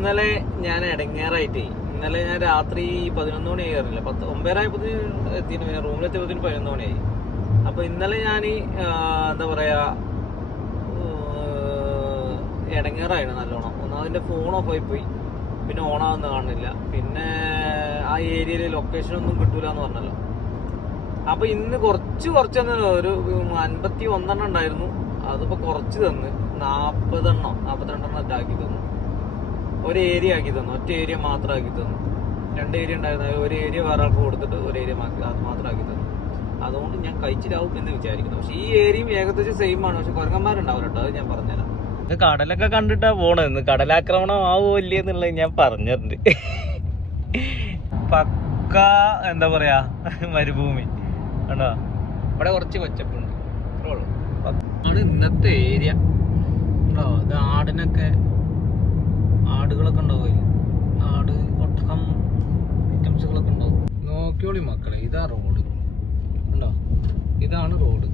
ഇന്നലെ ഞാൻ ഇടങ്ങേറായിട്ടേ. ഇന്നലെ ഞാൻ രാത്രി പതിനൊന്ന് മണി കയറില്ല പത്ത് ഒമ്പതരായപ്പോ എത്തിന് റൂമിലെത്തിയപ്പത്തിന് പതിനൊന്ന് മണിയായി അപ്പൊ ഇന്നലെ ഞാൻ എന്താ പറയാ ഇടങ്ങേറായിരുന്നു നല്ലോണം. ഒന്നാമതിന്റെ ഫോൺ ഓഫ് ആയി പോയി. പിന്നെ ഓണാവുന്ന കാണുന്നില്ല. പിന്നെ ആ ഏരിയയിൽ ലൊക്കേഷൻ ഒന്നും കിട്ടൂല എന്ന് പറഞ്ഞല്ലോ. അപ്പൊ ഇന്ന് കുറച്ച് കുറച്ച് ഒരു അൻപത്തി ഒന്നെണ്ണം ഉണ്ടായിരുന്നു. അതിപ്പോ കുറച്ച് തന്ന്. നാപ്പതെണ്ണം നാപ്പത്തിരണ്ടെണ്ണം ഇതാക്കി തന്നു. ഒരു ഏരിയ ആക്കി തന്നു. ഒറ്റ ഏരിയ മാത്രം ആക്കി തന്നു. രണ്ട് ഏരിയ ഉണ്ടായിരുന്ന ഒരു ഏരിയ വേറെ ആൾക്ക് കൊടുത്തിട്ട് ഒരു ഏരിയ അത് മാത്രം ആക്കി തന്നു. അതുകൊണ്ട് ഞാൻ കഴിച്ചിലാവും എന്ന് വിചാരിക്കുന്നു. പക്ഷെ ഈ ഏരിയയും ഏകദേശം സെയിം ആണ്. പക്ഷെ കുരങ്ങന്മാരുണ്ടാവില്ല കേട്ടോ. അത് ഞാൻ പറഞ്ഞുതരാം. കടലൊക്കെ കണ്ടിട്ടാ പോണെന്ന് കടലാക്രമണം ആവോ ഇല്ലെന്നുള്ളത് ഞാൻ പറഞ്ഞിട്ടുണ്ട്. പക്ക എന്താ പറയാ മരുഭൂമി. കണ്ടോ? ഇവിടെ കുറച്ച് പച്ചപ്പുണ്ട്. ഇന്നത്തെ ഏരിയ ഉണ്ടോ ഇത് ആടിനൊക്കെ നോക്കിയോളി മക്കളെ ഇതാ റോഡ്. ഉണ്ടോ ഇതാണ് റോഡ്.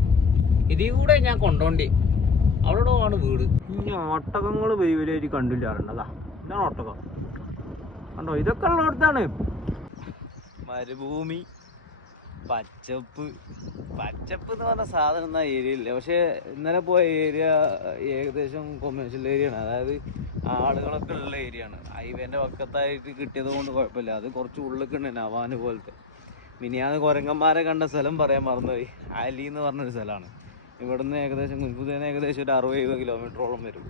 ഇതിൽ കൂടെ ഞാൻ കൊണ്ടോണ്ടി. അവിടെ ആണ് വീട്. ഇനി ഒട്ടകങ്ങൾ വെയിലായിട്ട് കണ്ടില്ലാറുണ്ടതാ ഇതാണ് ഒട്ടകം. കണ്ടോ? ഇതൊക്കെ ഉള്ളിടത്താണ്. മരുഭൂമി പച്ചപ്പ്. പച്ചപ്പ് എന്ന് പറഞ്ഞ സാധനം എന്നാ ഏരിയയില്ല പക്ഷേ ഇന്നലെ പോയ ഏരിയ ഏകദേശം കൊമേഴ്ഷ്യൽ ഏരിയ ആണ്. അതായത് ആളുകളൊക്കെ ഉള്ള ഏരിയ ആണ്. ഹൈവേന്റെ പക്കത്തായിട്ട് കിട്ടിയത് കൊണ്ട് കുഴപ്പമില്ല. അത് കുറച്ച് ഉള്ളിലേക്ക് ഉണ്ട് നവാന് പോലത്തെ. മിനിയാന്ന് കുരങ്ങന്മാരെ കണ്ട സ്ഥലം പറയാൻ മറന്നുപോയി. അലി എന്ന് പറഞ്ഞൊരു സ്ഥലമാണ്. ഇവിടുന്ന് ഏകദേശം കുൽബുദേന് ഏകദേശം ഒരു അറുപത് എഴുപത് കിലോമീറ്ററോളം വരും.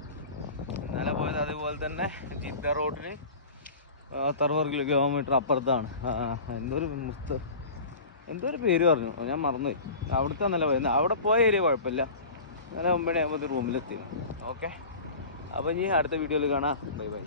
ഇന്നലെ പോയത് അതുപോലെ തന്നെ ജിദ്ദ റോഡിന് അറുപത് കിലോമീറ്റർ അപ്പുറത്താണ്. എന്തൊരു മുസ്ത എന്തൊരു പേര് പറഞ്ഞു. ഞാൻ മറന്നുപോയി. അവിടുത്തെ നല്ല പോയത്. അവിടെ പോയ ഏരിയ കുഴപ്പമില്ല. ഇന്നലെ ഒമ്പത് ആകുമ്പോൾ റൂമിലെത്തി ഓക്കെ അപ്പോൾ ഇനി അടുത്ത വീഡിയോയിൽ കാണാം. Bye bye